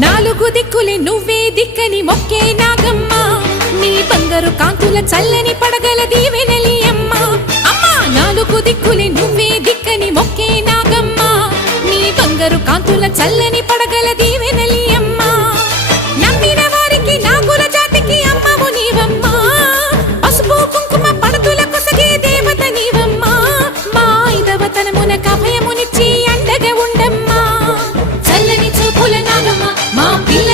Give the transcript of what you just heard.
నాలుగు దిక్కులే నువ్వే దిక్కని మొక్కే నాగమ్మ నీ బంగారు కాంతుల చల్లని పడగల దీవెనలి అమ్మ అమ్మా నాలుగు దిక్కులే నువ్వే దిక్కని మొక్కే నాగమ్మ నీ బంగారు కాంతుల చల్లని పడగల దీవెనలి అమ్మ నమ్మిన వారికి నాగుల జాతికి అమ్మవు నీవమ్మ పసుపు కుంకుమ పడతుల కొసగే దేవత నీవమ్మ మా ఐదవతనమునకు అభయమునిచ్చి అండగా ఉండమ్మా చల్లని చూపుల నాగమ్మ మా పిల్ల